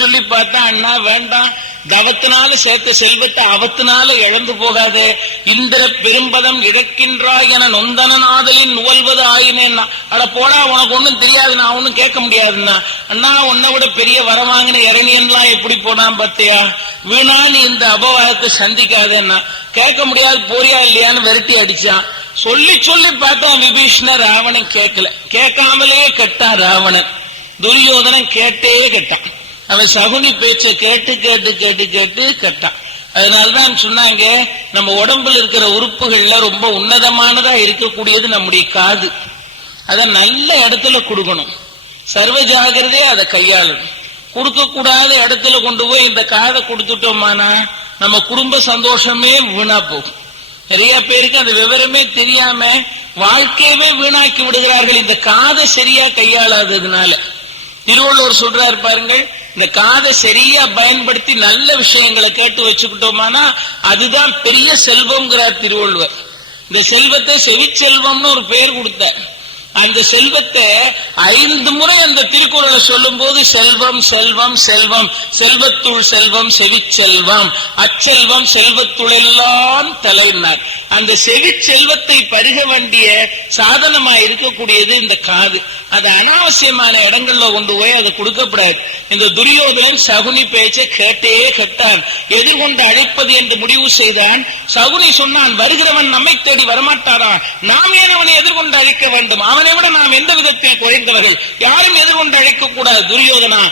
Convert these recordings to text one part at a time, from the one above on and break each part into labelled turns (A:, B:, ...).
A: சொல்லி பார்த்தா அண்ணா வேண்டாம் தவத்தினால சேர்த்த செல்வத்தை அவத்தினால இழந்து போகாது இந்திர பெரும்பதம் இழக்கின்றாய் என நொந்தனநாதையின் நுவல்வது ஆயினேன்னா அட போனா உனக்கு ஒண்ணும் தெரியாது நான் ஒன்றும் கேட்க முடியாதுன்னா அண்ணா உன்னை விட பெரிய வரவாங்கின இறங்கியன்லாம் எப்படி போனான் பாத்தியா வீணா நீ இந்த அபவாதத்தை சந்திக்காதேன்னா கேட்க முடியாது போறியா இல்லையான்னு விரட்டி அடிச்சான் சொல்லி சொல்லி பார்த்தா விபீஷ்ண ராவணன் கேட்கல கேட்காமலேயே கட்டான் ராவணன் துரியோதனன் கேட்டே கேட்டான் அவன் சகுனி பேச்சை கேட்டு கேட்டு கேட்டு கேட்டு கேட்டான் அதனாலதான் சொன்னாங்க நம்ம உடம்புல இருக்கிற உறுப்புகள்ல ரொம்ப உன்னதமானதா இருக்கக்கூடியது நம்முடைய காது அத நல்ல இடத்துல கொடுக்கணும் சர்வ ஜாகிரதையே அதை கையாளணும் கொடுக்கக்கூடாத இடத்துல கொண்டு போய் இந்த காதை கொடுத்துட்டோமானா நம்ம குடும்ப சந்தோஷமே வீணா போகும் நிறைய பேருக்கு அந்த விவரமே தெரியாம வாழ்க்கையவே வீணாக்கி விடுகிறார்கள் இந்த காதை சரியா கையாளாததுனால திருவள்ளுவர் சொல்றாரு பாருங்கள் இந்த காதை சரியா பயன்படுத்தி நல்ல விஷயங்களை கேட்டு வச்சுக்கிட்டோமானா அதுதான் பெரிய செல்வம்ங்கிறார் திருவள்ளுவர் இந்த செல்வத்தை செவி செல்வம்னு ஒரு பெயர் கொடுத்த அந்த செல்வத்தை ஐந்து முறை அந்த திருக்குறளை சொல்லும் போது செல்வம் செல்வம் செல்வம் செல்வத்துள் செல்வம் செவி செல்வம் அச்செல்வம் செல்வத்துள் எல்லாம் தலைவினார் அந்த செவி செல்வத்தை பருக வேண்டிய சாதனமா இருக்கக்கூடியது இந்த காது அது அனாவசியமான இடங்கள்ல கொண்டு போய் அது கொடுக்கப்படாது இந்த துரியோதனன் சகுனி பேச்சை கேட்டே கேட்டான் எதிர்கொண்டு அழைப்பது என்று முடிவு செய்தான் சகுனி சொன்னான் வருகிறவன் நம்மை தேடி வரமாட்டாரா நாம் ஏன் அவனை எதிர்கொண்டு அழைக்க வேண்டும் அவனை விட நாம் எந்த விதத்தில் குறைந்தவர்கள் யாரும் எதிர்கொண்டு அழைக்க கூடாது துரியோதனா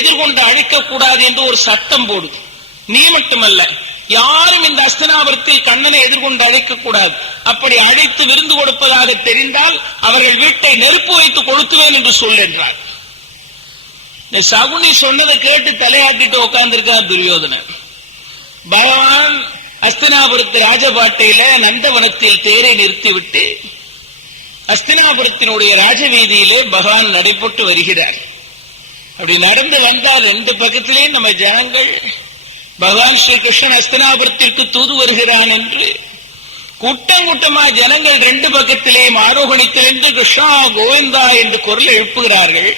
A: எதிர்கொண்டு அழைக்க கூடாது என்று ஒரு சட்டம் போடு நீ மட்டுமல்ல யாரும் இந்த அஸ்தனாபுரத்தில் கண்ணனை எதிர்கொண்டு அழைக்க கூடாது அப்படி அழைத்து விருந்து கொடுப்பதாக தெரிந்தால் அவர்கள் வீட்டை நெருப்பு வைத்து கொளுத்துவேன் என்று சொல் என்றார் சகுனி சொன்னதை கேட்டு தலையாட்டிட்டு உட்கார்ந்திருக்கான் துரியோதனன் பகவான் அஸ்தினாபுரத்து ராஜபாட்டையில நந்தவனத்தில் தேரை நிறுத்திவிட்டு அஸ்தினாபுரத்தினுடைய ராஜவீதியிலே பகவான் நடைபெற்று வருகிறார் அப்படி நடந்து வந்தால் ரெண்டு பக்கத்திலேயே நம்ம ஜனங்கள் பகவான் ஸ்ரீ கிருஷ்ணன் அஸ்தனாபுரத்திற்கு தூது வருகிறான் என்று கூட்டம் கூட்டமா ஜனங்கள் ரெண்டு பக்கத்திலே ஆரோகணித்திலிருந்து கிருஷ்ணா கோவிந்தா என்று குரல் எழுப்புகிறார்கள்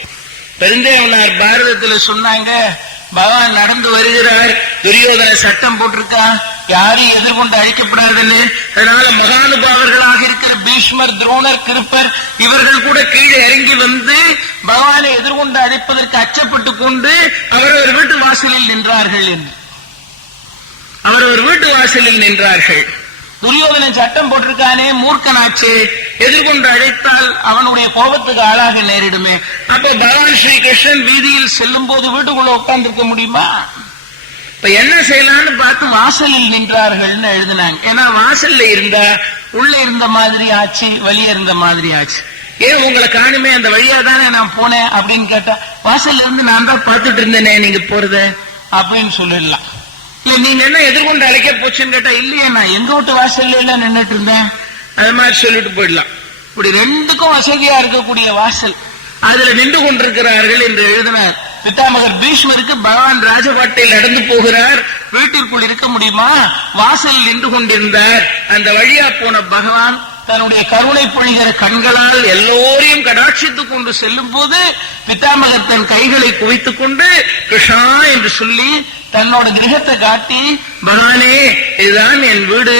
A: பெருந்தேவனார் பாரதத்தில் சொன்னாங்க பகவான் நடந்து வருகிறார் துரியோதன சட்டம் போட்டிருக்கா யாரும் எதிர்கொண்டு அழைக்கப்படாதுன்னு அதனால மகானுபாவர்களாக இருக்கிற பீஷ்மர் துரோணர் கிருப்பர் இவர்கள் கூட கீழே இறங்கி வந்து பகவானை எதிர்கொண்டு அழைப்பதற்கு அச்சப்பட்டுக் கொண்டு அவர் வீட்டு வாசலில் நின்றார்கள் என்று அவர் ஒரு வீட்டு வாசலில் நின்றார்கள் துரியோதனன் சட்டம் போட்டிருக்கானே மூர்க்கனாச்சு எதிர்கொண்டு அழைத்தால் அவனுடைய கோபத்துக்கு ஆளாக நேரிடுமே அப்ப பகவான் ஸ்ரீ கிருஷ்ணன் வீதியில் செல்லும் போது வீட்டுக்குள்ள உட்கார்ந்து இருக்க முடியுமா இப்ப என்ன செய்யலாம்னு பார்த்து வாசலில் நின்றார்கள்னு எழுதினாங்க ஏன்னா வாசல்ல இருந்தா உள்ள இருந்த மாதிரி ஆச்சு வெளியே இருந்த மாதிரி ஆச்சு ஏன் உங்களை காணுமே அந்த வழியா தானே நான் போனேன் அப்படின்னு கேட்டா வாசல்ல இருந்து நான் தான் பார்த்துட்டு இருந்தேனே நீங்க போறத அப்படின்னு சொல்லிடலாம் நீ என்ன எதிர்கொண்டு அழைக்க போச்சுன்னு கேட்டா இல்லையே நான் எங்க வீட்டு வாசல்ல நின்றுட்டு இருந்தேன் அது மாதிரி சொல்லிட்டு போயிடலாம் இப்படி ரெண்டுக்கும் வசதியா இருக்கக்கூடிய வாசல் அதுல நின்று கொண்டிருக்கிறார்கள் என்று எழுதின பித்தாமகர் பீஷ்மருக்கு பகவான் ராஜபாட்டையில் நடந்து போகிறார் வீட்டிற்குள் இருக்க முடியுமா வாசலில் நின்று கொண்டிருந்தார் அந்த வழியா போன பகவான் தன்னுடைய கருணை பொழிகிற கண்களால் எல்லோரையும் கடாட்சித்துக் கொண்டு செல்லும் போது பித்தாமகர் தன் கைகளை குவித்துக் கொண்டு கிருஷ்ணா என்று சொல்லி தன்னோட கிரகத்தை காட்டி பகவானே இதுதான் என் வீடு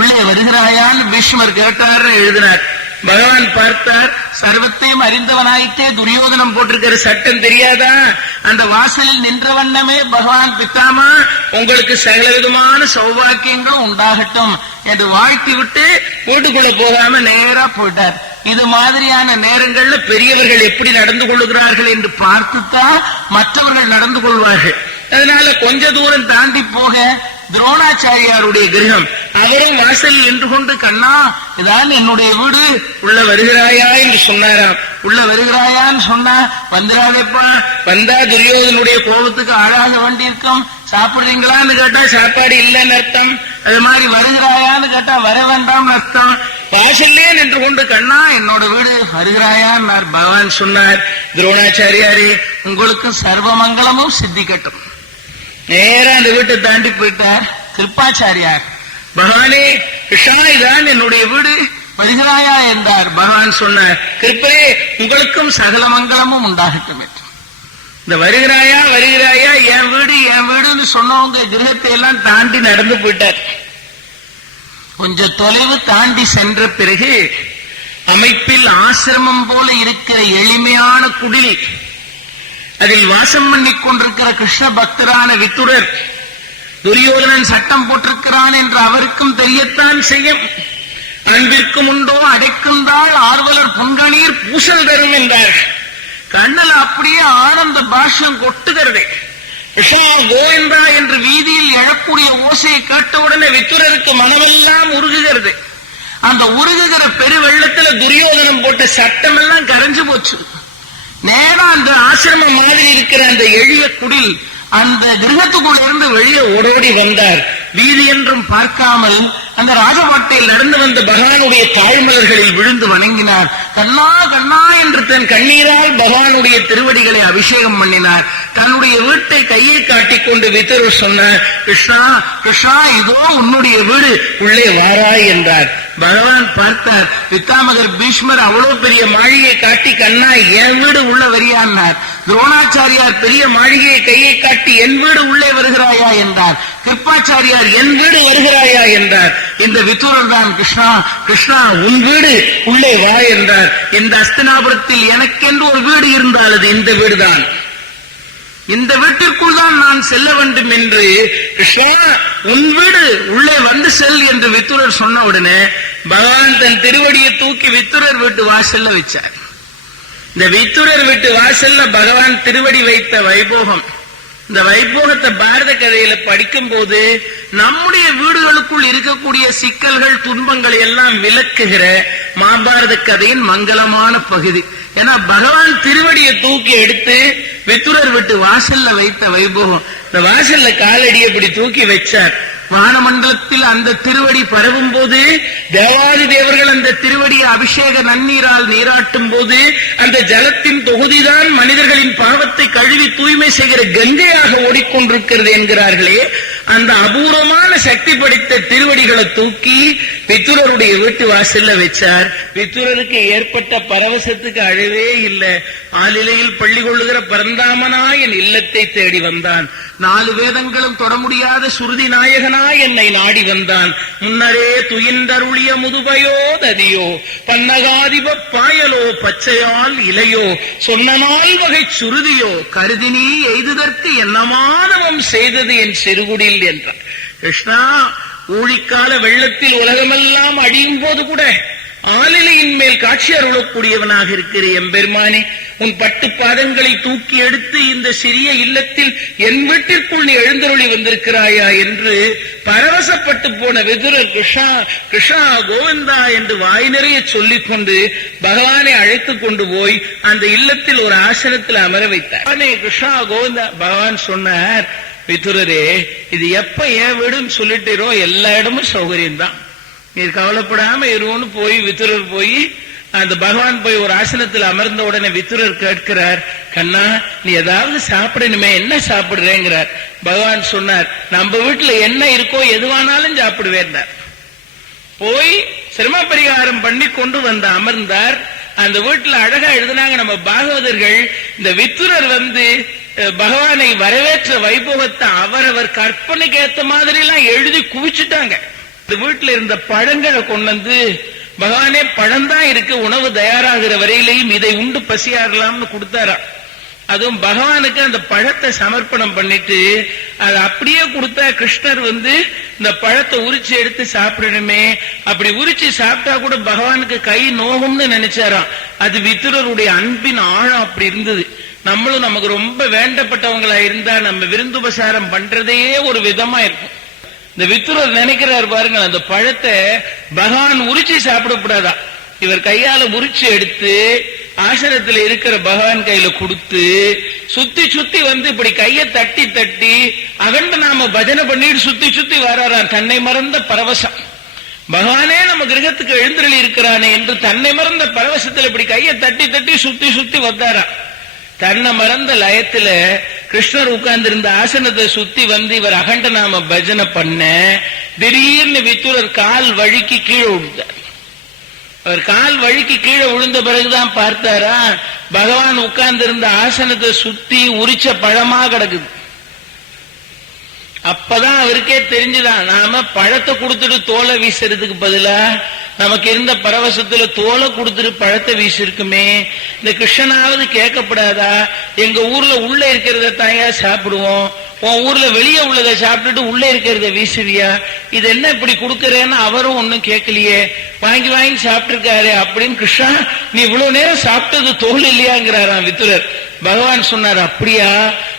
A: உள்ளே வருகிறாயான் பீஷ்மர் கேட்டார் எழுதினார் பகவான் பார்த்தார் சர்வத்தையும் அறிந்தவனாயிட்டே துரியோதனம் போட்டிருக்கிற சட்டம் தெரியாதா அந்த வாசலில் நின்ற வண்ணமே பகவான் பித்தாமா உங்களுக்கு சகல விதமான சௌபாக்கியங்களும் உண்டாகட்டும் என்று வாழ்த்தி விட்டு வீட்டுக்குள்ள போகாம நேரா போயிட்டார் இது மாதிரியான நேரங்கள்ல பெரியவர்கள் எப்படி நடந்து கொள்ளுகிறார்கள் என்று பார்த்துத்தான் மற்றவர்கள் நடந்து கொள்வார்கள் அதனால கொஞ்ச தூரம் தாண்டி போக துரோணாச்சாரியாருடைய கிரகம் அவரும் வாசலில் நின்று கொண்டு கண்ணா இதான் என்னுடைய வீடு உள்ள வருகிறாயா என்று சொன்னாராம் உள்ள வருகிறாயான்னு சொன்னா வந்துடாதேப்பா வந்தா துரியோதனுடைய கோபத்துக்கு ஆளாக வேண்டியிருக்கும் சாப்பிடுறீங்களான்னு கேட்டா சாப்பாடு இல்லைன்னு அர்த்தம் அது மாதிரி வருகிறாயான்னு கேட்டா வர வேண்டாம் அர்த்தம் வாசல்லே நின்று கொண்டு கண்ணா என்னோட வீடு வருகிறாயான் பகவான் சொன்னார் துரோணாச்சாரியாரே சர்வ சர்வமங்கலமும் சித்திக்கட்டும் நேரம் அந்த வீட்டை தாண்டி போயிட்டேன் கிருப்பாச்சாரியார் பகவானே இதான் என்னுடைய வீடு வருகிறாயா என்றார் பகவான் சொன்னார் கிருப்பே உங்களுக்கும் சகல மங்களமும் உண்டாகட்டும் என்று இந்த வருகிறாயா வருகிறாயா என் வீடு என் வீடுன்னு சொன்னவங்க கிரகத்தை எல்லாம் தாண்டி நடந்து போயிட்டார் கொஞ்சம் தொலைவு தாண்டி சென்ற பிறகு அமைப்பில் ஆசிரமம் போல இருக்கிற எளிமையான குடில் அதில் வாசம் பண்ணி கொண்டிருக்கிற கிருஷ்ண பக்தரான வித்துரர் துரியோதனன் சட்டம் போட்டிருக்கிறான் என்று அவருக்கும் தெரியத்தான் செய்யும் அன்பிற்கு முண்டோ தாள் ஆர்வலர் பொங்கலீர் பூசல் தரும் என்றார் கண்ணில் அப்படியே ஆனந்த பாஷம் கொட்டுகிறது கோவிந்தா என்று வீதியில் எழக்கூடிய ஓசையை கேட்டவுடனே வித்துரருக்கு மனமெல்லாம் உருகுகிறது அந்த உருகுகிற பெருவெள்ளத்துல துரியோதனம் போட்ட சட்டமெல்லாம் கரைஞ்சு போச்சு அந்த ஆசிரமம் மாதிரி இருக்கிற அந்த எளிய குடில் அந்த கிரகத்துக்குள்ள இருந்து வெளியே ஓடோடி வந்தார் வீதி என்றும் பார்க்காமல் அந்த ராஜபாட்டையில் நடந்து வந்த பகவானுடைய தாய்மலர்களில் விழுந்து வணங்கினார் கண்ணா கண்ணா என்று தன் கண்ணீரால் பகவானுடைய திருவடிகளை அபிஷேகம் பண்ணினார் தன்னுடைய வீட்டை கையை காட்டிக் கொண்டு வித்தரு சொன்னார் கிருஷ்ணா கிருஷ்ணா இதோ உன்னுடைய வீடு உள்ளே வாராய் என்றார் பகவான் பார்த்தார் வித்தாமகர் பீஷ்மர் அவ்வளவு பெரிய மாளிகையை காட்டி கண்ணா என் வீடு உள்ள வரியானார் துரோணாச்சாரியார் பெரிய மாளிகையை கையை காட்டி என் வீடு உள்ளே வருகிறாயா என்றார் கிருப்பாச்சாரியார் என் வீடு வருகிறாயா என்றார் இந்த வித்தூரர் தான் கிருஷ்ணா கிருஷ்ணா உன் வீடு உள்ளே வா என்றார் இந்த அஸ்தினாபுரத்தில் எனக்கென்று ஒரு வீடு இருந்தால் அது இந்த வீடு தான் இந்த வீட்டிற்குள் தான் நான் செல்ல வேண்டும் என்று கிருஷ்ணா உன் வீடு உள்ளே வந்து செல் என்று வித்துரர் சொன்ன உடனே பகவான் தன் திருவடியை தூக்கி வித்துரர் வீட்டு வாசல்ல வச்சார் இந்த வித்துரர் வீட்டு வாசல்ல பகவான் திருவடி வைத்த வைபோகம் இந்த வைபோகத்தை பாரத கதையில படிக்கும் போது நம்முடைய வீடுகளுக்குள் இருக்கக்கூடிய சிக்கல்கள் துன்பங்கள் எல்லாம் விளக்குகிற மாபாரத கதையின் மங்களமான பகுதி ஏன்னா பகவான் திருவடியை தூக்கி எடுத்து வித்துரர் விட்டு வாசல்ல வைத்த வைபோகம் இந்த வாசல்ல காலடியை இப்படி தூக்கி வச்சார் வானமண்டலத்தில் அந்த திருவடி பரவும் போது தேவாதி தேவர்கள் அந்த திருவடி அபிஷேக நன்னீரால் நீராட்டும் போது அந்த ஜலத்தின் தொகுதிதான் மனிதர்களின் பாவத்தை கழுவி தூய்மை செய்கிற கங்கையாக ஓடிக்கொண்டிருக்கிறது என்கிறார்களே அந்த அபூர்வமான சக்தி படித்த திருவடிகளை தூக்கி பித்துரருடைய வீட்டு வாசல்ல வச்சார் பித்துரருக்கு ஏற்பட்ட பரவசத்துக்கு அழவே இல்லை ஆளிலையில் பள்ளி கொள்ளுகிற பரந்தாமனா என் இல்லத்தை தேடி வந்தான் நாலு வேதங்களும் தொட முடியாத சுருதி நாயகனா என்னை நாடி வந்தான் முன்னரே துயின்றருளிய முதுவையோ ததியோ பன்னகாதிப பாயலோ பச்சையால் இலையோ சொன்ன வகை சுருதியோ கருதி நீ எய்துதற்கு என்னமானவம் செய்தது என் செருகுடில் என்றான் கிருஷ்ணா ஊழிக்கால வெள்ளத்தில் உலகமெல்லாம் அடியும் போது கூட ஆலிலையின் மேல் காட்சி அருளக்கூடியவனாக இருக்கிற எம்பெருமானே உன் பட்டு பாதங்களை தூக்கி எடுத்து இந்த சிறிய இல்லத்தில் என் வீட்டிற்குள் நீ எழுந்தருளி வந்திருக்கிறாயா என்று பரவசப்பட்டு போன விதுர கிருஷா கிருஷா கோவிந்தா என்று வாய் நிறைய சொல்லிக் கொண்டு பகவானை அழைத்துக் கொண்டு போய் அந்த இல்லத்தில் ஒரு ஆசனத்தில் அமர வைத்தார் கிருஷ்ணா கோவிந்தா பகவான் சொன்னார் விதுரரே இது எப்ப ஏன் விடும் சொல்லிட்டீரோ எல்லா இடமும் சௌகரியம் தான் நீர் கவலைப்படாம இருவோன்னு போய் வித்துரர் போய் அந்த பகவான் போய் ஒரு ஆசனத்தில் அமர்ந்த உடனே வித்துரர் கேட்கிறார் கண்ணா நீ ஏதாவது சாப்பிடணுமே என்ன சாப்பிடுறேங்கிறார் பகவான் சொன்னார் நம்ம வீட்டுல என்ன இருக்கோ எதுவானாலும் சாப்பிடுவேன் போய் சிரம பரிகாரம் பண்ணி கொண்டு வந்த அமர்ந்தார் அந்த வீட்டுல அழகா எழுதினாங்க நம்ம பாகவதர்கள் இந்த வித்துரர் வந்து பகவானை வரவேற்ற வைபவத்தை அவரவர் கற்பனைக்கு ஏத்த மாதிரி எல்லாம் எழுதி குவிச்சுட்டாங்க வீட்டில் இருந்த பழங்களை கொண்டு வந்து பகவானே பழம்தான் இருக்கு உணவு தயாராகிற வரையிலையும் இதை உண்டு பசியாறலாம்னு கொடுத்தாராம் அதுவும் பகவானுக்கு அந்த பழத்தை சமர்ப்பணம் பண்ணிட்டு அது அப்படியே கொடுத்தா கிருஷ்ணர் வந்து இந்த பழத்தை உரிச்சு எடுத்து சாப்பிடணுமே அப்படி உரிச்சு சாப்பிட்டா கூட பகவானுக்கு கை நோகும்னு நினைச்சாராம் அது வித்துரருடைய அன்பின் ஆழம் அப்படி இருந்தது நம்மளும் நமக்கு ரொம்ப வேண்டப்பட்டவங்களா இருந்தா நம்ம விருந்துபசாரம் பண்றதே ஒரு விதமா இருக்கும் இந்த வித்துரர் நினைக்கிறார் பாருங்க அந்த பழத்தை பகவான் உரிச்சு கூடாதா இவர் கையால உரிச்சு எடுத்து ஆசிரத்தில் இருக்கிற பகவான் கையில கொடுத்து சுத்தி சுத்தி வந்து இப்படி கைய தட்டி தட்டி அகண்ட நாம பஜனை பண்ணிட்டு சுத்தி சுத்தி வராராம் தன்னை மறந்த பரவசம் பகவானே நம்ம கிரகத்துக்கு எழுந்திரளி இருக்கிறானே என்று தன்னை மறந்த பரவசத்துல இப்படி கையை தட்டி தட்டி சுத்தி சுத்தி வந்தாரான் தன்னை மறந்த லயத்துல கிருஷ்ணர் உட்கார்ந்து இருந்த ஆசனத்தை சுத்தி வந்து இவர் அகண்ட நாம பஜனை பண்ண திடீர்னு வித்துரர் கால் வழுக்கி கீழே விழுந்தார் அவர் கால் வழுக்கி கீழே விழுந்த பிறகுதான் பார்த்தாரா பகவான் உட்கார்ந்து இருந்த ஆசனத்தை சுத்தி உரிச்ச பழமா கிடக்குது அப்பதான் அவருக்கே தெரிஞ்சுதான் நாம பழத்தை கொடுத்துட்டு தோலை வீசுறதுக்கு பதிலா நமக்கு இருந்த பரவசத்துல தோலை கொடுத்துட்டு பழத்தை வீசிருக்குமே இந்த கிருஷ்ணனாவது கேட்கப்படாதா எங்க ஊர்ல உள்ள இருக்கிறத தாயா சாப்பிடுவோம் உன் ஊர்ல வெளியே உள்ளதை சாப்பிட்டுட்டு உள்ளே இருக்கிறத வீசுவியா இது என்ன இப்படி கொடுக்கறேன்னு அவரும் ஒண்ணும் கேட்கலையே வாங்கி வாங்கி சாப்பிட்டுருக்காரு அப்படின்னு கிருஷ்ணா நீ இவ்வளவு நேரம் சாப்பிட்டது தோல் இல்லையாங்கிறாராம் வித்துரர் பகவான் சொன்னார் அப்படியா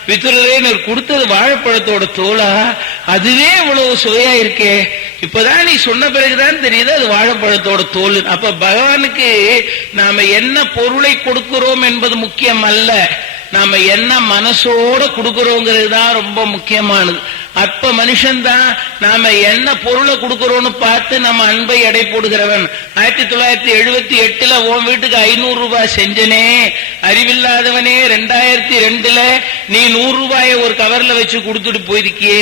A: வித்துரரே நீ கொடுத்தது வாழைப்பழத்தோட தோலா அதுவே இவ்வளவு சுவையா இருக்கே இப்பதான் நீ சொன்ன பிறகுதான் தெரியுது அது வாழைப்பழத்தோட தோல் அப்ப பகவானுக்கு நாம என்ன பொருளை கொடுக்கிறோம் என்பது முக்கியம் அல்ல நாம என்ன மனசோட கொடுக்கறோங்கிறது தான் ரொம்ப முக்கியமானது அப்ப மனுஷன்தான் நாம என்ன பொருளை கொடுக்கறோம்னு பார்த்து நம்ம அன்பை எடை போடுகிறவன் ஆயிரத்தி தொள்ளாயிரத்தி எழுபத்தி எட்டுல உன் வீட்டுக்கு ஐநூறு ரூபாய் செஞ்சனே அறிவில்லாதவனே ரெண்டாயிரத்தி ரெண்டுல நீ நூறு ரூபாயை ஒரு கவர்ல வச்சு கொடுத்துட்டு போயிருக்கியே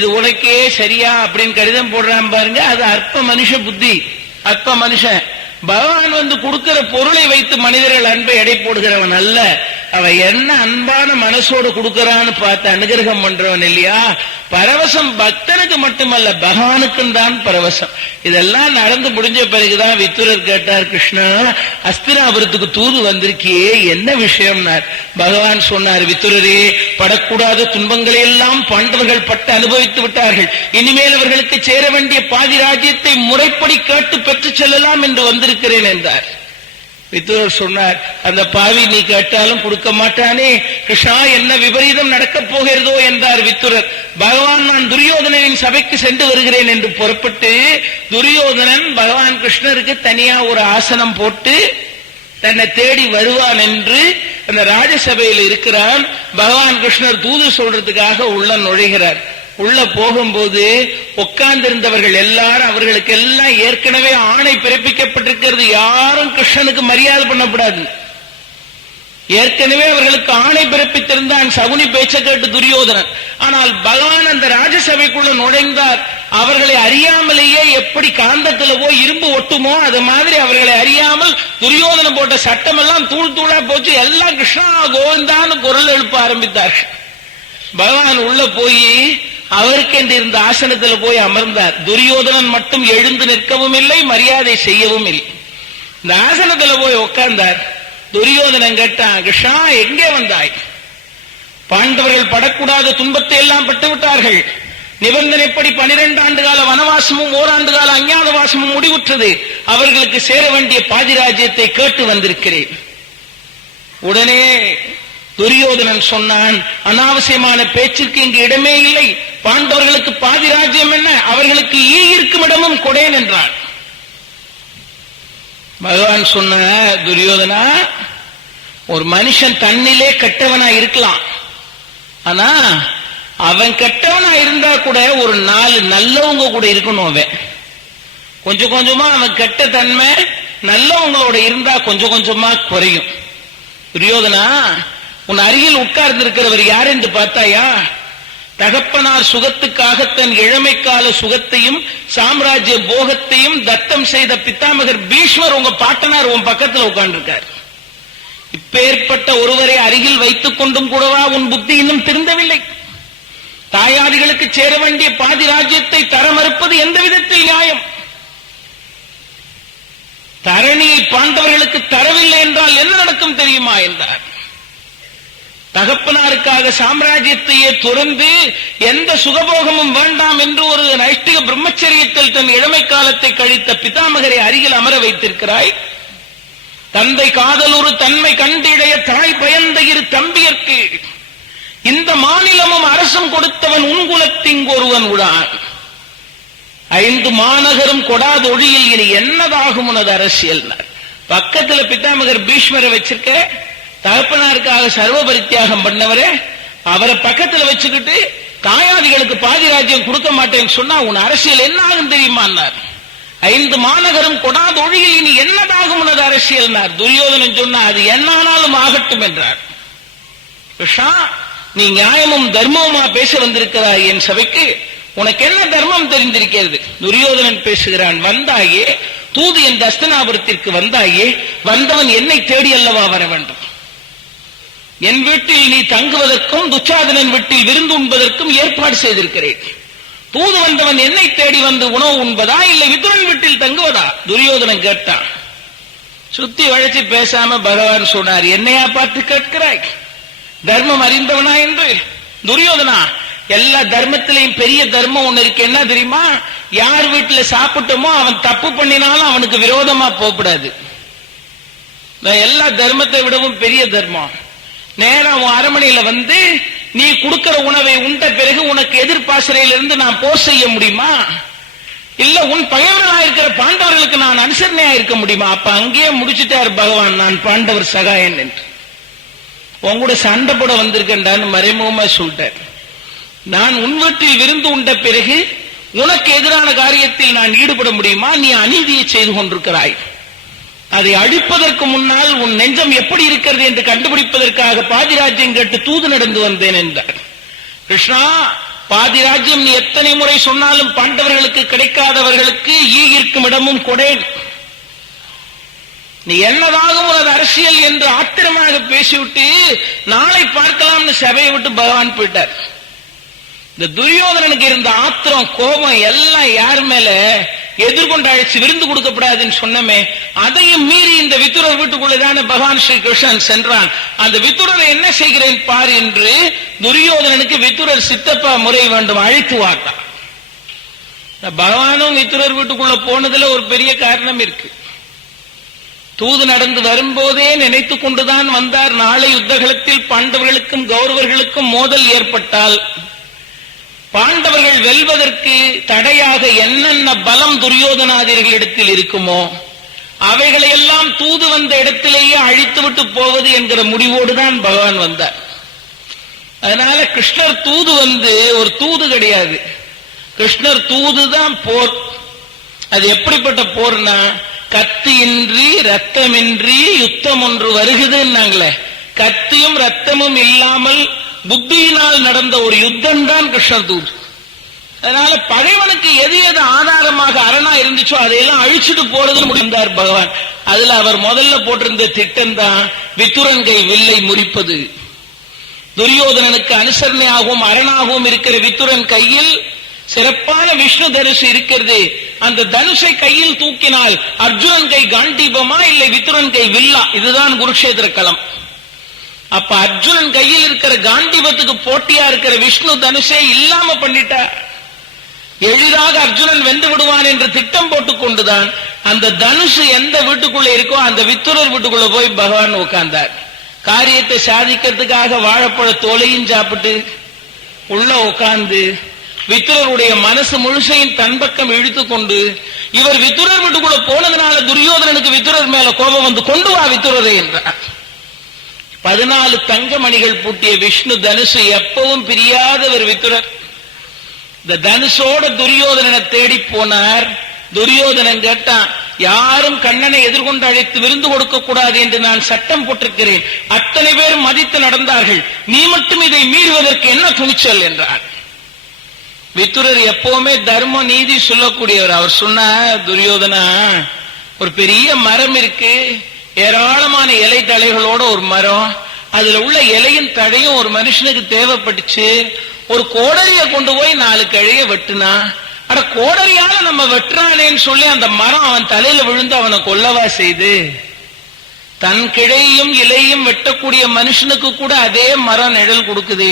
A: இது உனக்கே சரியா அப்படின்னு கடிதம் போடுறான் பாருங்க அது அற்ப மனுஷ புத்தி அற்ப மனுஷன் பகவான் வந்து கொடுக்கிற பொருளை வைத்து மனிதர்கள் அன்பை எடை போடுகிறவன் அல்ல அவ என்ன அன்பான மனசோடு கொடுக்கறான்னு பார்த்து அனுகிரகம் பண்றவன் இல்லையா பரவசம் பக்தனுக்கு மட்டுமல்ல பகவானுக்கும் தான் பரவசம் இதெல்லாம் நடந்து முடிஞ்ச பிறகுதான் வித்துரர் கேட்டார் கிருஷ்ணா அஸ்திராபுரத்துக்கு தூது வந்திருக்கியே என்ன விஷயம்னார் பகவான் சொன்னார் வித்துரரே படக்கூடாத துன்பங்களை எல்லாம் பாண்டவர்கள் பட்டு அனுபவித்து விட்டார்கள் இனிமேல் அவர்களுக்கு சேர வேண்டிய பாதி ராஜ்யத்தை முறைப்படி கேட்டு பெற்று செல்லலாம் என்று வந்திருக்கிறேன் என்றார் வித்துவர் சொன்னார் அந்த பாவி நீ கேட்டாலும் கொடுக்க மாட்டானே கிருஷ்ணா என்ன விபரீதம் நடக்கப் போகிறதோ என்றார் வித்துரர் பகவான் நான் துரியோதனவின் சபைக்கு சென்று வருகிறேன் என்று புறப்பட்டு துரியோதனன் பகவான் கிருஷ்ணருக்கு தனியா ஒரு ஆசனம் போட்டு தன்னை தேடி வருவான் என்று அந்த ராஜசபையில் இருக்கிறான் பகவான் கிருஷ்ணர் தூது சொல்றதுக்காக உள்ள நுழைகிறார் உள்ள போகும்போது உட்கார்ந்திருந்தவர்கள் எல்லாரும் அவர்களுக்கு எல்லாம் ஏற்கனவே ஆணை பிறப்பிக்கப்பட்டிருக்கிறது யாரும் கிருஷ்ணனுக்கு மரியாதை பண்ணக்கூடாது ஏற்கனவே அவர்களுக்கு ஆணை பிறப்பித்திருந்தான் சகுனி பேச்ச கேட்டு துரியோதனன் ஆனால் பகவான் அந்த ராஜசபைக்குள்ள நுழைந்தார் அவர்களை அறியாமலேயே எப்படி காந்தத்துல போய் இரும்பு ஒட்டுமோ அது மாதிரி அவர்களை அறியாமல் துரியோதனம் போட்ட சட்டம் எல்லாம் தூள் தூளா போச்சு எல்லாம் கிருஷ்ணா கோவிந்தான்னு குரல் எழுப்ப ஆரம்பித்தார்கள் பகவான் உள்ள போய் அவருக்கு என்று இருந்த ஆசனத்தில் போய் அமர்ந்தார் துரியோதனன் மட்டும் எழுந்து நிற்கவும் இல்லை மரியாதை செய்யவும் இல்லை இந்த ஆசனத்துல போய் உட்கார்ந்தார் துரியோதனன் கேட்டான் கிருஷ்ணா எங்கே வந்தாய் பாண்டவர்கள் படக்கூடாத துன்பத்தை எல்லாம் பட்டுவிட்டார்கள் நிபந்தனைப்படி பனிரெண்டு ஆண்டு கால வனவாசமும் ஓராண்டு கால வாசமும் முடிவுற்றது அவர்களுக்கு சேர வேண்டிய பாதிராஜ்யத்தை கேட்டு வந்திருக்கிறேன் உடனே துரியோதனன் சொன்னான் அனாவசியமான பேச்சுக்கு இங்கு இடமே இல்லை பாண்டவர்களுக்கு பாதி ராஜ்யம் என்ன அவர்களுக்கு ஈ இருக்கும் இடமும் கொடேன் என்றான் பகவான் சொன்ன துரியோதனா ஒரு மனுஷன் தண்ணிலே கெட்டவனா இருக்கலாம் ஆனா அவன் கெட்டவனா இருந்தா கூட ஒரு நாலு நல்லவங்க கூட இருக்கணும் அவன் கொஞ்சம் கொஞ்சமா அவன் கெட்ட தன்மை நல்லவங்களோட இருந்தா கொஞ்சம் கொஞ்சமா குறையும் துரியோதனா உன் அருகில் உட்கார்ந்து இருக்கிறவர் யார் என்று பார்த்தாயா தகப்பனார் சுகத்துக்காக தன் இளமைக்கால சுகத்தையும் சாம்ராஜ்ய போகத்தையும் தத்தம் செய்த பித்தாமகர் பீஷ்மர் உங்க பாட்டனார் உன் பக்கத்துல உட்கார்ந்துருக்கார் இப்பேற்பட்ட ஒருவரை அருகில் வைத்துக் கொண்டும் கூடவா உன் புத்தி இன்னும் திருந்தவில்லை தாயாதிகளுக்கு சேர வேண்டிய பாதி ராஜ்யத்தை தர மறுப்பது எந்த விதத்தில் நியாயம் தரணியை பாண்டவர்களுக்கு தரவில்லை என்றால் என்ன நடக்கும் தெரியுமா என்றார் தகப்பனாருக்காக சாம்ராஜ்யத்தையே துறந்து எந்த சுகபோகமும் வேண்டாம் என்று ஒரு நைஷ்டிக பிரம்மச்சரியத்தில் தன் இளமை காலத்தை கழித்த பிதாமகரை அருகில் அமர வைத்திருக்கிறாய் தந்தை காதலூர் தன்மை கண்டிடைய தாய் பயந்த இரு தம்பியர்க்கு இந்த மாநிலமும் அரசும் கொடுத்தவன் உன்குலத்திங்கொருவன் உடான் ஐந்து மாநகரும் கொடாதொழியில் இனி என்னதாகும் உனது அரசியல் பக்கத்துல பிதாமகர் பீஷ்மரை வச்சிருக்க தகப்பனாருக்காக சர்வ பரித்தியாகம் பண்ணவரே அவரை பக்கத்துல வச்சுக்கிட்டு காயாதிகளுக்கு பாதி ராஜ்யம் கொடுக்க மாட்டேன்னு சொன்னா உன் அரசியல் என்ன ஆகும் தெரியுமா ஐந்து மாநகரம் கொடாதொழிய இனி என்னதாகும் உனது அரசியல் துரியோதனன் சொன்னா அது என்னானாலும் ஆகட்டும் என்றார் நீ நியாயமும் தர்மமுமா பேச வந்திருக்கிறாய் என் சபைக்கு உனக்கு என்ன தர்மம் தெரிந்திருக்கிறது துரியோதனன் பேசுகிறான் வந்தாயே தூது என் தஸ்தனாபுரத்திற்கு வந்தாயே வந்தவன் என்னை தேடி அல்லவா வர வேண்டும் என் வீட்டில் நீ தங்குவதற்கும் துச்சாதனன் வீட்டில் விருந்து உண்பதற்கும் ஏற்பாடு செய்திருக்கிறேன் தூது வந்தவன் என்னை தேடி வந்து உணவு உண்பதா இல்லை விதுரன் வீட்டில் தங்குவதா துரியோதனன் கேட்டான் சுத்தி வளைச்சு பேசாம பகவான் சொன்னார் என்னையா பார்த்து கேட்கிறாய் தர்மம் அறிந்தவனா என்று துரியோதனா எல்லா தர்மத்திலையும் பெரிய தர்மம் ஒண்ணு இருக்கு என்ன தெரியுமா யார் வீட்டுல சாப்பிட்டோமோ அவன் தப்பு பண்ணினாலும் அவனுக்கு விரோதமா போகக்கூடாது எல்லா தர்மத்தை விடவும் பெரிய தர்மம் நேரம் அரமணியில வந்து நீ கொடுக்கிற உணவை உண்ட பிறகு உனக்கு எதிர்பாசனையிலிருந்து நான் போர் செய்ய முடியுமா இல்ல உன் பகைவர்களா இருக்கிற பாண்டவர்களுக்கு நான் அனுசரணையா இருக்க முடியுமா அப்ப அங்கேயே முடிச்சுட்டார் பகவான் நான் பாண்டவர் சகாயன் என்று உங்கூட சண்டை போட வந்திருக்கேன்டான்னு மறைமுகமா சொல்லிட்டார் நான் உன்வற்றில் விருந்து உண்ட பிறகு உனக்கு எதிரான காரியத்தில் நான் ஈடுபட முடியுமா நீ அநீதியை செய்து கொண்டிருக்கிறாய் அதை அழிப்பதற்கு முன்னால் உன் நெஞ்சம் எப்படி இருக்கிறது என்று கண்டுபிடிப்பதற்காக பாதிராஜ்யம் கேட்டு தூது நடந்து வந்தேன் என்றார் கிருஷ்ணா பாதிராஜ்யம் நீ எத்தனை முறை சொன்னாலும் பாண்டவர்களுக்கு கிடைக்காதவர்களுக்கு ஈ இடமும் கொடேன் நீ என்னதாகும் உனது அரசியல் என்று ஆத்திரமாக பேசிவிட்டு நாளை பார்க்கலாம்னு சபையை விட்டு பகவான் போயிட்டார் இந்த துரியோதனனுக்கு இருந்த ஆத்திரம் கோபம் எல்லாம் யார் மேல எதிர்கொண்டு அழைச்சு விருந்து கொடுக்கப்படாதுன்னு சொன்னமே அதையும் மீறி இந்த வித்துரர் வீட்டுக்குள்ளதான பகவான் ஸ்ரீ கிருஷ்ணன் சென்றான் அந்த வித்துரரை என்ன செய்கிறேன் பார் என்று துரியோதனனுக்கு வித்துரர் சித்தப்பா முறை வேண்டும் அழைத்து வார்த்தான் பகவானும் வித்துரர் வீட்டுக்குள்ள போனதுல ஒரு பெரிய காரணம் இருக்கு தூது நடந்து வரும்போதே நினைத்து கொண்டுதான் வந்தார் நாளை யுத்தகலத்தில் பாண்டவர்களுக்கும் கௌரவர்களுக்கும் மோதல் ஏற்பட்டால் பாண்டவர்கள் வெல்வதற்கு தடையாக என்னென்ன பலம் இடத்தில் இருக்குமோ அவைகளையெல்லாம் தூது வந்த இடத்திலேயே அழித்துவிட்டு போவது என்கிற முடிவோடு தான் பகவான் வந்தார் அதனால கிருஷ்ணர் தூது வந்து ஒரு தூது கிடையாது கிருஷ்ணர் தூது தான் போர் அது எப்படிப்பட்ட போர்னா கத்தியின்றி ரத்தமின்றி யுத்தம் ஒன்று வருகுதுன்னாங்களே கத்தியும் ரத்தமும் இல்லாமல் புத்தியினால் நடந்த ஒரு யுத்தம் தான் கிருஷ்ணதூத் அதனால பகைவனுக்கு எது எது ஆதாரமாக அரணா இருந்துச்சோ அதையெல்லாம் அழிச்சுட்டு போறதுன்னு முடிந்தார் பகவான் அதுல அவர் முதல்ல போட்டிருந்த திட்டம் தான் வித்துரங்கை வில்லை முறிப்பது துரியோதனனுக்கு அனுசரணையாகவும் அரணாகவும் இருக்கிற வித்துரன் கையில் சிறப்பான விஷ்ணு தனுசு இருக்கிறது அந்த தனுஷை கையில் தூக்கினால் அர்ஜுனன் கை காண்டீபமா இல்லை வித்துரன் கை வில்லா இதுதான் குருக்ஷேத்திர களம் அப்ப அர்ஜுனன் கையில் இருக்கிற காண்டிபத்துக்கு போட்டியா இருக்கிற விஷ்ணு தனுஷே இல்லாம பண்ணிட்ட எளிதாக அர்ஜுனன் வென்று விடுவான் என்று திட்டம் போட்டுக் கொண்டுதான் அந்த தனுஷு எந்த வீட்டுக்குள்ள இருக்கோ அந்த வித்துரர் வீட்டுக்குள்ள போய் பகவான் உட்கார்ந்தார் காரியத்தை சாதிக்கிறதுக்காக வாழைப்பழ தோலையும் சாப்பிட்டு உள்ள உட்கார்ந்து வித்துரருடைய மனசு முழுசையும் தன் பக்கம் இழுத்து கொண்டு இவர் வித்துரர் வீட்டுக்குள்ள போனதுனால துரியோதனனுக்கு வித்துரர் மேல கோபம் வந்து கொண்டு வா வித்துரரே என்றார் பதினாலு தங்க மணிகள் பூட்டிய விஷ்ணு தனுசு எப்பவும் பிரியாதவர் வித்துரர் இந்த தனுசோட துரியோதனனை தேடி போனார் துரியோதனன் கேட்டான் யாரும் கண்ணனை எதிர்கொண்டு அழைத்து விருந்து கொடுக்க கூடாது என்று நான் சட்டம் போட்டிருக்கிறேன் அத்தனை பேர் மதித்து நடந்தார்கள் நீ மட்டும் இதை மீறுவதற்கு என்ன துணிச்சல் என்றார் வித்துரர் எப்பவுமே தர்ம நீதி சொல்லக்கூடியவர் அவர் சொன்ன துரியோதனா ஒரு பெரிய மரம் இருக்கு ஏராளமான இலை தலைகளோட ஒரு மரம் அதுல உள்ள இலையும் தழையும் ஒரு மனுஷனுக்கு தேவைப்பட்டுச்சு ஒரு கோடரிய கொண்டு போய் நாலு கிழைய வெட்டுனா அட கோடரியால நம்ம வெட்டுறானேன்னு சொல்லி அந்த மரம் அவன் தலையில விழுந்து அவனை கொல்லவா செய்து தன் கிழையும் இலையும் வெட்டக்கூடிய மனுஷனுக்கு கூட அதே மரம் நிழல் கொடுக்குது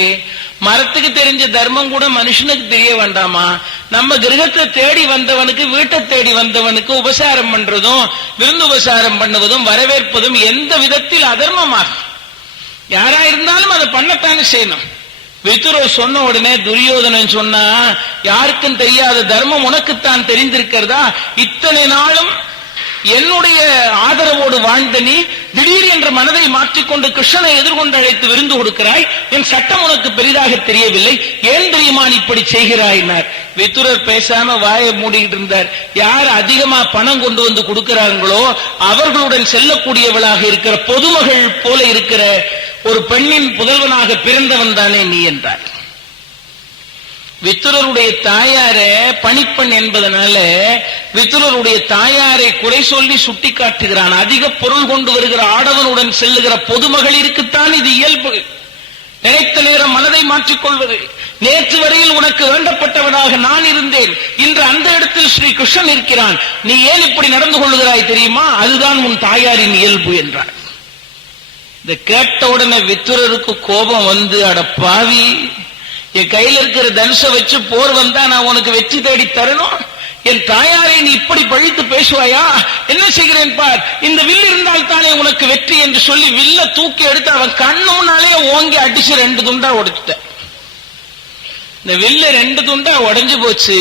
A: மரத்துக்கு தெரிஞ்ச தர்மம் கூட மனுஷனுக்கு தெரிய வேண்டாமா நம்ம கிரகத்தை தேடி வந்தவனுக்கு வீட்டை தேடி வந்தவனுக்கு உபசாரம் பண்றதும் விருந்து உபசாரம் பண்ணுவதும் வரவேற்பதும் எந்த விதத்தில் அதர்மமாக யாரா இருந்தாலும் அதை பண்ணத்தானே செய்யணும் வித்துரோ சொன்ன உடனே துரியோதனன் சொன்னா யாருக்கும் தெரியாத தர்மம் உனக்குத்தான் தெரிந்திருக்கிறதா இத்தனை நாளும் என்னுடைய ஆதரவோடு வாழ்ந்த நீ திடீர் என்ற மனதை மாற்றிக்கொண்டு கிருஷ்ணனை எதிர்கொண்டு அழைத்து விருந்து கொடுக்கிறாய் என் சட்டம் உனக்கு பெரிதாக தெரியவில்லை ஏன் தெரியுமா இப்படி செய்கிறாயினார் வித்துரர் பேசாம வாயை மூடிக்கிட்டு இருந்தார் யார் அதிகமா பணம் கொண்டு வந்து கொடுக்கிறாங்களோ அவர்களுடன் செல்லக்கூடியவளாக இருக்கிற பொதுமகள் போல இருக்கிற ஒரு பெண்ணின் புதல்வனாக பிறந்தவன் தானே நீ என்றார் வித்துரருடைய தாயார பணிப்பெண் என்பதனால வித்துரருடைய தாயாரை குறை சொல்லி சுட்டி காட்டுகிறான் அதிக பொருள் கொண்டு வருகிற ஆடவனுடன் செல்லுகிற பொதுமகளிருக்குத்தான் இது இயல்பு நினைத்த நேரம் மனதை மாற்றிக்கொள்வது நேற்று வரையில் உனக்கு வேண்டப்பட்டவனாக நான் இருந்தேன் இன்று அந்த இடத்தில் ஸ்ரீ கிருஷ்ணன் இருக்கிறான் நீ ஏன் இப்படி நடந்து கொள்ளுகிறாய் தெரியுமா அதுதான் உன் தாயாரின் இயல்பு என்றார் இந்த கேட்ட உடனே வித்துரருக்கு கோபம் வந்து அட பாவி என் கையில் இருக்கிற தனுஷ வச்சு போர் வந்தா நான் உனக்கு வெற்றி தேடி தரணும் என் தாயாரை நீ இப்படி பழித்து பேசுவாயா என்ன செய்கிறேன் பார் இந்த வில் இருந்தால் தானே உனக்கு வெற்றி என்று சொல்லி வில்ல தூக்கி எடுத்து அவன் கண்ணும்னாலே ஓங்கி அடிச்சு ரெண்டு துண்டா உடைச்சிட்ட இந்த வில்ல ரெண்டு துண்டா உடஞ்சு போச்சு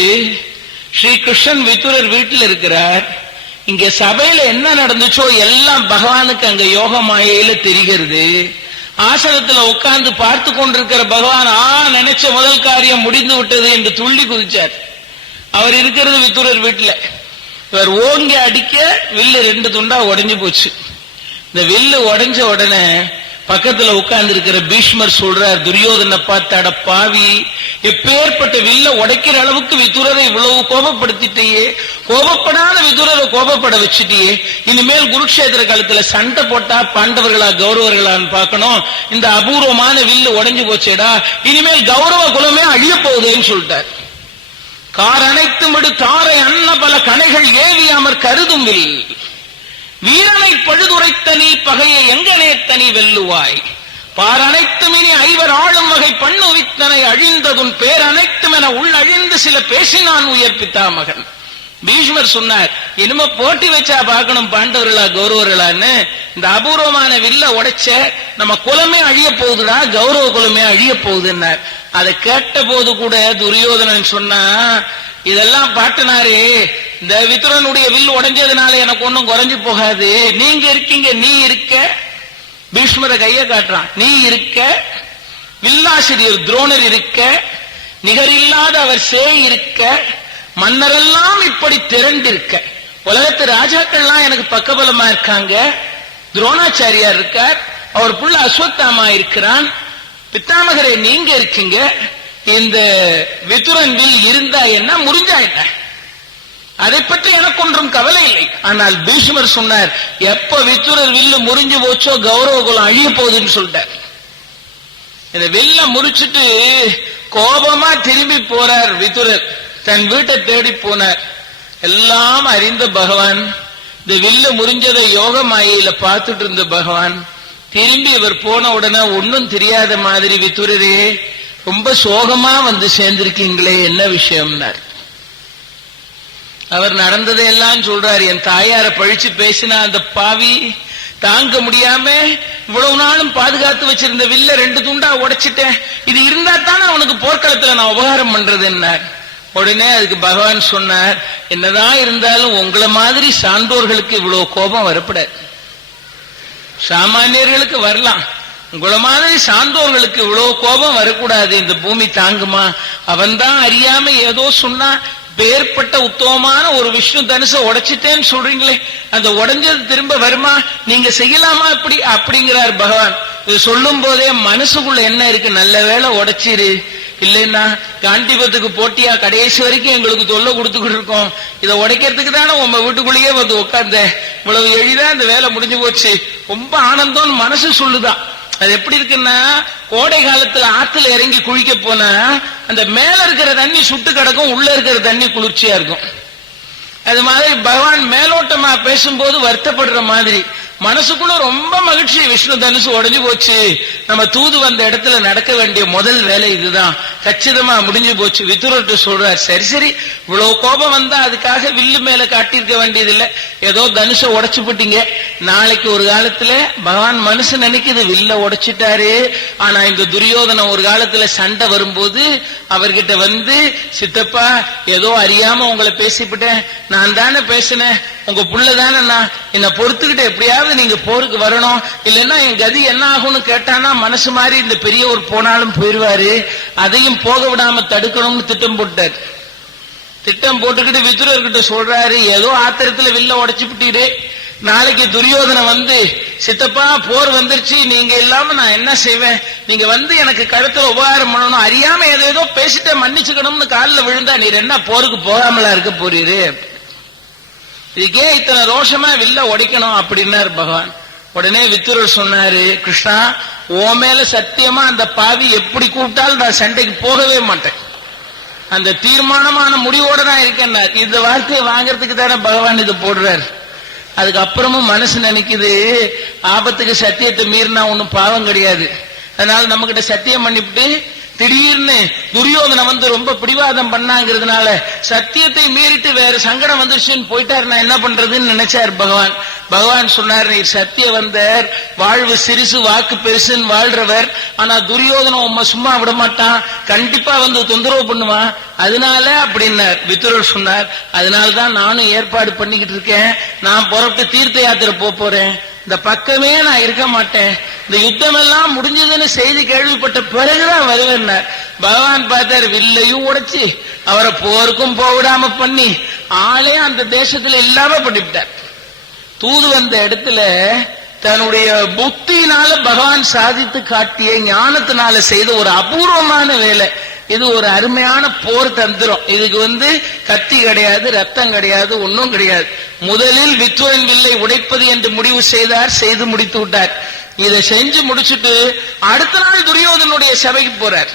A: ஸ்ரீ கிருஷ்ணன் வித்துரர் வீட்டில் இருக்கிறார் இங்க சபையில என்ன நடந்துச்சோ எல்லாம் பகவானுக்கு அங்க யோக மாயையில தெரிகிறது ஆசனத்துல உட்கார்ந்து பார்த்து கொண்டிருக்கிற பகவான் ஆ நினைச்ச முதல் காரியம் முடிந்து விட்டது என்று துள்ளி குதிச்சார் அவர் இருக்கிறது வித்துரர் வீட்டுல இவர் ஓங்கி அடிக்க வில்லு ரெண்டு துண்டா உடஞ்சு போச்சு இந்த வில்லு உடஞ்ச உடனே பக்கத்துல உட்கார்ந்து இருக்கிற பீஷ்மர் சொல்றார் துரியோதனை பார்த்தாட பாவி எப்பேற்பட்ட வில்ல உடைக்கிற அளவுக்கு விதுரரை இவ்வளவு கோபப்படுத்திட்டேயே கோபப்படாத விதுரரை கோபப்பட வச்சுட்டியே இனிமேல் குருக்ஷேத்திர காலத்துல சண்டை போட்டா பாண்டவர்களா கௌரவர்களான்னு பார்க்கணும் இந்த அபூர்வமான வில்லு உடைஞ்சு போச்சேடா இனிமேல் கௌரவ குலமே அழிய போகுதுன்னு சொல்லிட்டார் கார் அனைத்தும் விடு தாரை அன்ன பல கணைகள் ஏவியாமற் கருதும் வில் வீரனை பழுதுரைத்தனி பகையை எங்கனே தனி வெல்லுவாய் பார் இனி ஐவர் ஆளும் வகை பண்ணுவித்தனை அழிந்ததுன் அனைத்தும் என உள் அழிந்து சில பேசினான் உயர்ப்பித்தா மகன் பீஷ்மர் சொன்னார் இனிமே போட்டி வச்சா பார்க்கணும் பாண்டவர்களா கௌரவர்களான்னு இந்த அபூர்வமான வில்ல உடைச்ச நம்ம குலமே அழிய போகுதுடா கௌரவ குலமே அழிய போகுதுன்னார் அதை கேட்ட போது கூட துரியோதனன் சொன்னா இதெல்லாம் பாட்டினாரு இந்த வித்ரனுடைய வில் உடைஞ்சதுனால எனக்கு ஒண்ணும் குறைஞ்சு போகாது நீங்க இருக்கீங்க நீ இருக்க பீஷ்மர கைய காட்டுறான் நீ இருக்க வில்லாசிரியர் துரோணர் இருக்க நிகரில்லாத அவர் சே இருக்க மன்னரெல்லாம் இப்படி திரண்டிருக்க உலகத்து ராஜாக்கள்லாம் எனக்கு பக்கபலமா இருக்காங்க துரோணாச்சாரியார் இருக்கார் அவர் புள்ள அஸ்வத்தாமா இருக்கிறான் பித்தாமகரை நீங்க இருக்கீங்க இந்த விதுரன் இருந்தா என்ன முடிஞ்சா என்ன அதை பற்றி எனக்கு ஒன்றும் கவலை இல்லை ஆனால் பீஷ்மர் சொன்னார் எப்ப வித்துரர் வில்லு முறிஞ்சு போச்சோ கௌரவ குலம் அழிய போகுதுன்னு சொல்லிட்டார் இந்த வில்ல முறிச்சிட்டு கோபமா திரும்பி போறார் வித்துரர் தன் வீட்டை தேடி போனார் எல்லாம் அறிந்த பகவான் இந்த வில்ல முறிஞ்சதை யோக மாயில பார்த்துட்டு இருந்த பகவான் திரும்பி இவர் போன உடனே ஒன்னும் தெரியாத மாதிரி வித்துரரே ரொம்ப சோகமா வந்து சேர்ந்திருக்கீங்களே என்ன விஷயம்னார் அவர் நடந்ததையெல்லாம் சொல்றாரு என் தாயார பழிச்சு பேசினா அந்த பாவி தாங்க முடியாம இவ்வளவு நாளும் பாதுகாத்து வச்சிருந்த வில்ல ரெண்டு துண்டா உடைச்சிட்டேன் இது இருந்தா தானே அவனுக்கு போர்க்களத்துல நான் உபகாரம் பண்றது என்ன உடனே அதுக்கு பகவான் சொன்னார் என்னதான் இருந்தாலும் உங்களை மாதிரி சான்றோர்களுக்கு இவ்வளவு கோபம் வரப்படாது சாமானியர்களுக்கு வரலாம் குணமான சார்ந்தோர்களுக்கு இவ்வளவு கோபம் வரக்கூடாது இந்த பூமி தாங்குமா அவன் தான் அறியாம ஏதோ சொன்னா பேர்பட்ட உத்தமமான ஒரு விஷ்ணு தனுச உடைச்சிட்டேன்னு சொல்றீங்களே அந்த உடைஞ்சது திரும்ப வருமா நீங்க செய்யலாமா இப்படி அப்படிங்கிறார் பகவான் இது சொல்லும் போதே மனசுக்குள்ள என்ன இருக்கு நல்ல வேலை உடைச்சிரு இல்லைன்னா காண்டிபத்துக்கு போட்டியா கடைசி வரைக்கும் எங்களுக்கு தொல்லை கொடுத்துக்கிட்டு இருக்கோம் இதை உடைக்கிறதுக்கு தானே உங்க வீட்டுக்குள்ளேயே வந்து உட்கார்ந்தேன் இவ்வளவு எளிதா இந்த வேலை முடிஞ்சு போச்சு ரொம்ப ஆனந்தம்னு மனசு சொல்லுதான் அது எப்படி இருக்குன்னா கோடை காலத்துல ஆத்துல இறங்கி குளிக்க போனா அந்த மேல இருக்கிற தண்ணி சுட்டு கிடக்கும் உள்ள இருக்கிற தண்ணி குளிர்ச்சியா இருக்கும் அது மாதிரி பகவான் மேலோட்டமா பேசும்போது வருத்தப்படுற மாதிரி மனசுக்குள்ள ரொம்ப மகிழ்ச்சி விஷ்ணு தனுசு உடஞ்சு போச்சு நம்ம தூது வந்த இடத்துல நடக்க வேண்டிய முதல் வேலை இதுதான் கச்சிதமா முடிஞ்சு போச்சு வித்துரட்டு சொல்றாரு சரி சரி இவ்வளவு கோபம் வந்தா அதுக்காக வில்லு மேல காட்டியிருக்க வேண்டியது இல்லை ஏதோ தனுஷ உடைச்சு போட்டீங்க நாளைக்கு ஒரு காலத்துல பகவான் மனசு நினைக்குது வில்ல உடைச்சிட்டாரு ஆனா இந்த துரியோதன ஒரு காலத்துல சண்டை வரும்போது அவர்கிட்ட வந்து சித்தப்பா ஏதோ அறியாம உங்களை பேசிவிட்டேன் நான் தானே பேசினேன் உங்க புள்ள தானே நான் என்னை பொறுத்துக்கிட்டு எப்படியாவது எப்படியாவது நீங்க போருக்கு வரணும் இல்லைன்னா என் கதி என்ன ஆகும்னு கேட்டானா மனசு மாதிரி இந்த பெரியவர் போனாலும் போயிருவாரு அதையும் போக விடாம தடுக்கணும்னு திட்டம் போட்டார் திட்டம் போட்டுக்கிட்டு வித்ரர்கிட்ட சொல்றாரு ஏதோ ஆத்திரத்துல வில்ல உடைச்சுப்பிட்டீரு நாளைக்கு துரியோதனை வந்து சித்தப்பா போர் வந்துருச்சு நீங்க இல்லாம நான் என்ன செய்வேன் நீங்க வந்து எனக்கு கழுத்துல உபகாரம் பண்ணணும் அறியாம ஏதோ ஏதோ பேசிட்டு மன்னிச்சுக்கணும்னு காலில் விழுந்தா நீர் என்ன போருக்கு போகாமலா இருக்க போறீரு இதுக்கே இத்தனை ரோஷமா வில்ல உடைக்கணும் அப்படின்னாரு பகவான் உடனே வித்துரர் சொன்னாரு கிருஷ்ணா ஓ மேல சத்தியமா அந்த பாவி எப்படி கூப்பிட்டாலும் நான் சண்டைக்கு போகவே மாட்டேன் அந்த தீர்மானமான முடிவோட நான் இருக்கேன் இந்த வார்த்தையை வாங்கறதுக்கு தானே பகவான் இது போடுறாரு அதுக்கப்புறமும் மனசு நினைக்குது ஆபத்துக்கு சத்தியத்தை மீறினா ஒன்றும் பாவம் கிடையாது அதனால கிட்ட சத்தியம் பண்ணிவிட்டு திடீர்னு துரியோதனை வந்து ரொம்ப பிடிவாதம் பண்ணாங்கிறதுனால சத்தியத்தை மீறிட்டு வேற சங்கடம் வந்துருச்சுன்னு போயிட்டார் நான் என்ன பண்றதுன்னு நினைச்சார் பகவான் பகவான் சொன்னார் நீர் சத்திய வந்தர் வாழ்வு சிறுசு வாக்கு பெருசுன்னு வாழ்றவர் ஆனா துரியோதனம் உம்மா சும்மா விட மாட்டான் கண்டிப்பா வந்து தொந்தரவு பண்ணுவான் அதனால அப்படின்னார் வித்துரர் சொன்னார் அதனால தான் நானும் ஏற்பாடு பண்ணிக்கிட்டு இருக்கேன் நான் புறப்பட்டு தீர்த்த யாத்திரை போறேன் இந்த பக்கமே நான் இருக்க மாட்டேன் இந்த யுத்தம் எல்லாம் முடிஞ்சதுன்னு செய்தி கேள்விப்பட்ட பிறகுதான் வருவேன் பகவான் பார்த்தார் வில்லையும் உடைச்சி அவரை போருக்கும் போவிடாம பண்ணி ஆளே அந்த தேசத்துல இல்லாம பண்ணிவிட்டார் தூது வந்த இடத்துல தன்னுடைய புத்தினால பகவான் சாதித்து காட்டிய ஞானத்தினால செய்த ஒரு அபூர்வமான வேலை இது ஒரு அருமையான போர் தந்திரம் இதுக்கு வந்து கத்தி கிடையாது ரத்தம் கிடையாது ஒன்னும் கிடையாது முதலில் வித்வன் வில்லை உடைப்பது என்று முடிவு செய்தார் செய்து முடித்து விட்டார் இதை செஞ்சு முடிச்சுட்டு அடுத்த நாள் துரியோதனுடைய சபைக்கு போறார்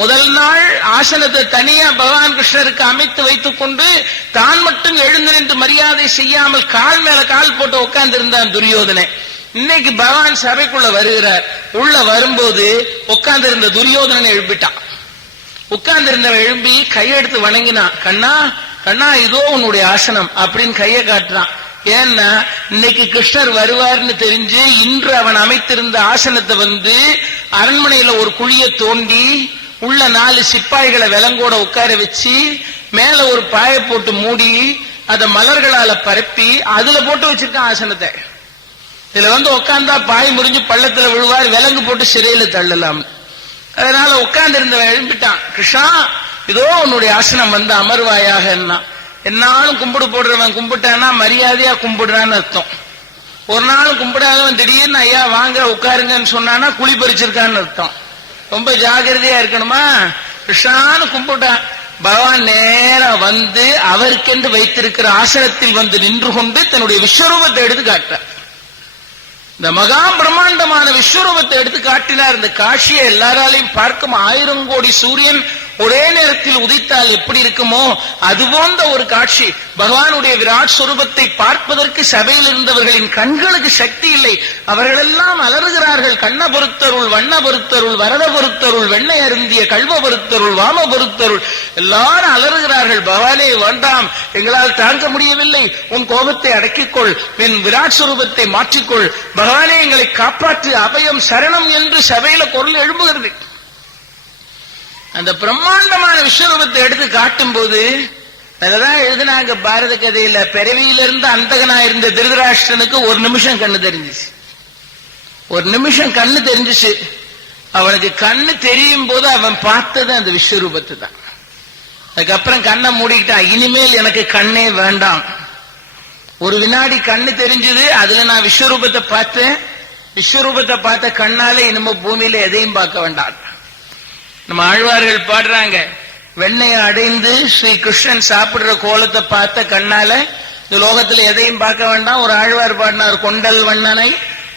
A: முதல் நாள் ஆசனத்தை தனியா பகவான் கிருஷ்ணருக்கு அமைத்து வைத்துக் கொண்டு தான் மட்டும் எழுந்து நின்று மரியாதை செய்யாமல் கால் மேல கால் போட்டு உட்கார்ந்து இருந்தான் துரியோதனை இன்னைக்கு பகவான் சபைக்குள்ள வருகிறார் உள்ள வரும்போது உட்கார்ந்து இருந்த துரியோதனனை எழுப்பிட்டான் உட்கார்ந்து இருந்த எழும்பி கையெடுத்து வணங்கினான் கண்ணா கண்ணா இதோ உன்னுடைய ஆசனம் அப்படின்னு கையை காட்டுறான் ஏன்னா இன்னைக்கு கிருஷ்ணர் வருவார்னு தெரிஞ்சு இன்று அவன் அமைத்திருந்த ஆசனத்தை வந்து அரண்மனையில ஒரு குழிய தோண்டி உள்ள நாலு சிப்பாய்களை விலங்கோட உட்கார வச்சு மேல ஒரு பாய போட்டு மூடி அதை மலர்களால பரப்பி அதுல போட்டு வச்சிருக்கான் ஆசனத்தை இதுல வந்து உட்கார்ந்தா பாய் முறிஞ்சு பள்ளத்துல விழுவார் விலங்கு போட்டு சிறையில தள்ளலாம் அதனால உட்கார்ந்து இருந்தவன் எழும்பிட்டான் கிருஷ்ணா இதோ உன்னுடைய ஆசனம் வந்து அமர்வாயாக என்ன என்னாலும் கும்பிடு போடுறவன் கும்பிட்டான்னா மரியாதையா கும்பிடுறான்னு அர்த்தம் ஒரு நாள் கும்பிடாதவன் திடீர்னு ஐயா வாங்க உட்காருங்கன்னு சொன்னான்னா குழி பறிச்சிருக்கான்னு அர்த்தம் ரொம்ப ஜாகிரதையா இருக்கணுமா கிருஷ்ணான்னு கும்பிட்டான் பகவான் நேரம் வந்து அவருக்கென்று வைத்திருக்கிற ஆசனத்தில் வந்து நின்று கொண்டு தன்னுடைய விஸ்வரூபத்தை எடுத்து காட்டார் இந்த மகா பிரம்மாண்டமான விஸ்வரூபத்தை எடுத்து காட்டினார் இந்த காட்சியை எல்லாராலையும் பார்க்கும் ஆயிரம் கோடி சூரியன் ஒரே நேரத்தில் உதித்தால் எப்படி இருக்குமோ அது போன்ற ஒரு காட்சி பகவானுடைய விராட் சுரூபத்தை பார்ப்பதற்கு சபையில் இருந்தவர்களின் கண்களுக்கு சக்தி இல்லை அவர்களெல்லாம் அலறுகிறார்கள் கண்ண பொருத்தருள் வண்ண பொருத்தருள் வரத பொருத்தருள் வெண்ணை அருந்திய கல்வ பொருத்தருள் வாம பொருத்தருள் எல்லாரும் அலறுகிறார்கள் பகவானே வேண்டாம் எங்களால் தாங்க முடியவில்லை உன் கோபத்தை அடக்கிக்கொள் என் விராட் சுரூபத்தை மாற்றிக்கொள் பகவானே எங்களை காப்பாற்று அபயம் சரணம் என்று சபையில குரல் எழும்புகிறது அந்த பிரம்மாண்டமான விஸ்வரூபத்தை எடுத்து காட்டும் போது அதான் எழுதினாங்க பாரத கதையில பிறவியில இருந்து அந்தகனா இருந்த திருதராஷ்டனுக்கு ஒரு நிமிஷம் கண்ணு தெரிஞ்சிச்சு ஒரு நிமிஷம் கண்ணு தெரிஞ்சிச்சு அவனுக்கு கண்ணு தெரியும் போது அவன் பார்த்தது அந்த விஸ்வரூபத்து தான் அதுக்கப்புறம் கண்ணை மூடிக்கிட்டான் இனிமேல் எனக்கு கண்ணே வேண்டாம் ஒரு வினாடி கண்ணு தெரிஞ்சது அதுல நான் விஸ்வரூபத்தை பார்த்தேன் விஸ்வரூபத்தை பார்த்த கண்ணாலே இனிமே பூமியில எதையும் பார்க்க வேண்டாம் நம்ம ஆழ்வார்கள் பாடுறாங்க வெண்ணையை அடைந்து ஸ்ரீ கிருஷ்ணன் சாப்பிடுற கோலத்தை பார்த்த கண்ணால இந்த லோகத்துல எதையும் பார்க்க வேண்டாம் ஒரு ஆழ்வார் பாடினார் கொண்டல் வண்ணனை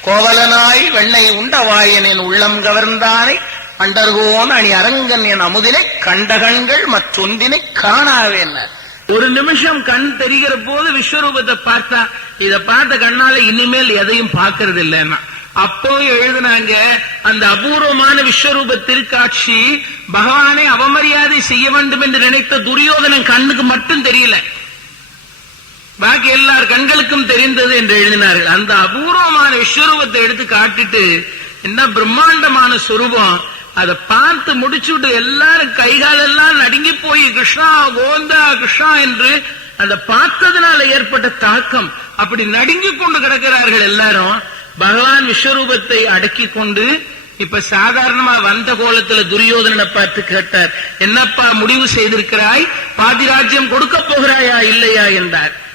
A: கோவலனாய் வெண்ணை உண்டவாயன் என் உள்ளம் கவர்ந்தானை அண்டர்கோன் அணி அரங்கன் என் அமுதினை கண்டகன்கள் மற்றொன்றினை காணாவேன்னார் ஒரு நிமிஷம் கண் தெரிகிற போது விஸ்வரூபத்தை பார்த்தா இதை பார்த்த கண்ணால இனிமேல் எதையும் பார்க்கறது இல்லைன்னா அப்போ எழுதினாங்க அந்த அபூர்வமான விஸ்வரூப திருக்காட்சி பகவானை அவமரியாதை செய்ய வேண்டும் என்று நினைத்த துரியோதனன் கண்ணுக்கு மட்டும் தெரியல பாக்கி எல்லார் கண்களுக்கும் தெரிந்தது என்று எழுதினார்கள் அந்த அபூர்வமான விஸ்வரூபத்தை எடுத்து காட்டிட்டு என்ன பிரம்மாண்டமான சுரூபம் அதை பார்த்து முடிச்சுட்டு எல்லாரும் கைகாலெல்லாம் நடுங்கி போய் கிருஷ்ணா கோந்தா கிருஷ்ணா என்று அதை பார்த்ததுனால ஏற்பட்ட தாக்கம் அப்படி நடுங்கி கொண்டு கிடக்கிறார்கள் எல்லாரும் பகவான் விஸ்வரூபத்தை அடக்கி கொண்டு இப்ப சாதாரணமா வந்த கோலத்துல துரியோதனனை பார்த்து கேட்டார் என்னப்பா முடிவு செய்திருக்கிறாய் பாதிராஜ்யம் கொடுக்க போகிறாயா இல்லையா என்றார்